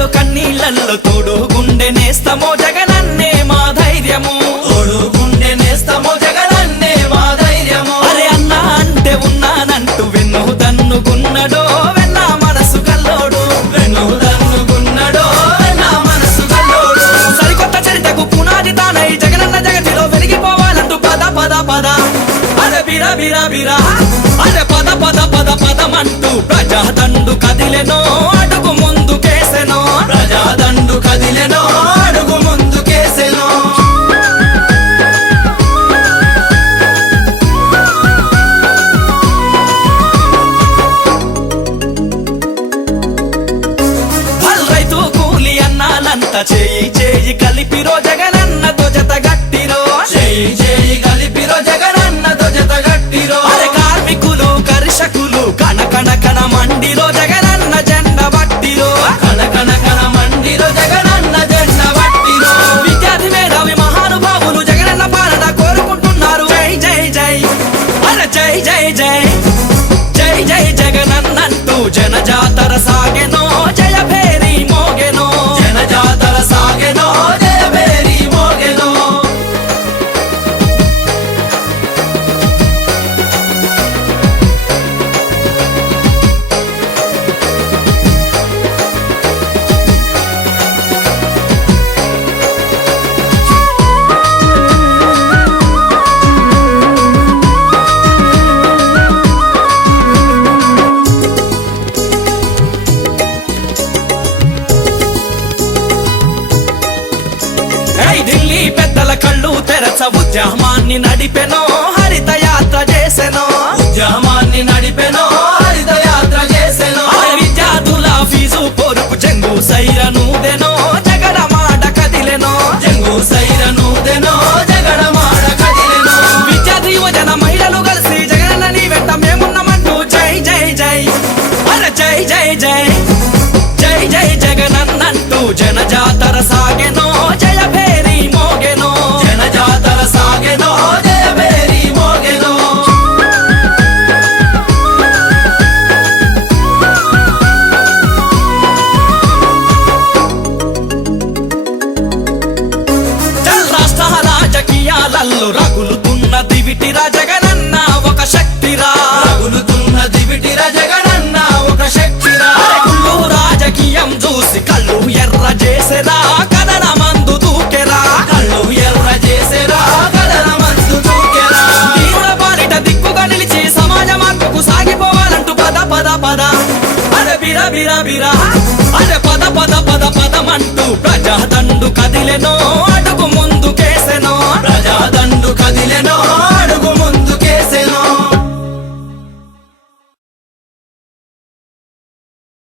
బాధల్లో కన్నీళ్ళల్లో తోడు గుండె నేస్తమో జగనన్నే మా ధైర్యము, తోడు గుండె నేస్తమో జగనన్నే మా ధైర్యము. అరే అన్నా అంటే ఉన్నానంటూ వెన్ను దన్నుకున్నడో వెన్న మనసు కల్లోడు, వెన్ను దన్నుకున్నడో నా మనసు కల్లోడు. సరికొత్త చరితకు పునాది తానై జగనన్న జగతిలో వెలిగిపోవాలంటూ పద పద పద అరే బిరా బిరా బిరా అరే పద పద పద పదమంటూ ప్రజాదండు కదిలెనో అడుగు ముందుకేసెనో, ప్రజాదండు కదిలెనో అడుగు ముందుకేసెనో. రైతు కూలి అన్నాలంతా చేయి చేయి కలిపిరో జగనన్నతో జత గట్టిరో, చేయి చేయి కలిపిరో జగనన్నతో జత గట్టిరో. అరే కార్మికులు కర్షకులు కణ కణ కణ మండిరో జగనన్న జెండ బట్టిరో, కన కన కన మండిరో జగనన్న జెండ బట్టిరో. విద్యార్థి మేధావి మహానుభావులు జగనన్న పాలన కోరుకుంటున్నారు. జై జై జై అరే జై జై జై జై జై జగనన్నంటూ జన జాతర సాగెనో జయ భేరి మోగెనో, జన జాతర సాగెనో జయ భేరి మోగెనో. ఢిల్లీ పెద్దల కళ్ళు తెరచ ఉద్యమాన్ని నడిపెనో హరిత యాత్ర చేసెనో, ఉద్యమాన్ని నడిపెనో హరిత యాత్ర చేసెనో. విద్యార్థుల ఫీజు పొరుపు చెంగు సైరనూదెనో జగడ మాట కదిలెనో, జంగు సైరనూదెనో జగడ మాడ కదిలెనో. విద్యార్థి యువజన మహిళలు కలిసి జగనన్న నీ వెంట మేమున్నామంటూ జై జై జై అరే జై జై జై జై జై జగనన్నంటూ జన జాతర సాగెనో జయ భేరి మోగెనో, జన జాతర సాగెనో జయ భేరి మోగెనో. రాష్ట్ర రాజకీయాలలో రగులుతున్న దివిటిరా జగనన్న ఒక శక్తిరా, రగులుతున్న దివిటిరా జగనన్న ఒక శక్తిరా. కుళ్ళు రాజకీయం చూసి కళ్ళు ఎర్ర చేసెరా కథన మందు దూకెరా, కళ్ళు ఎర్ర చేసెరా కదన మందు దూకెరా. తీవ్ర బాలిట దిక్కుగా నిలిచి సమాజ మార్పుకు సాగిపోవాలంటూ పద పద పద అరే బిరా బిరా బిరా అరే పద పద పద పదమంటూ ప్రజాదండు కదిలెనో అడుగు ముందుకేసెనో, ప్రజాదండు కదిలెనో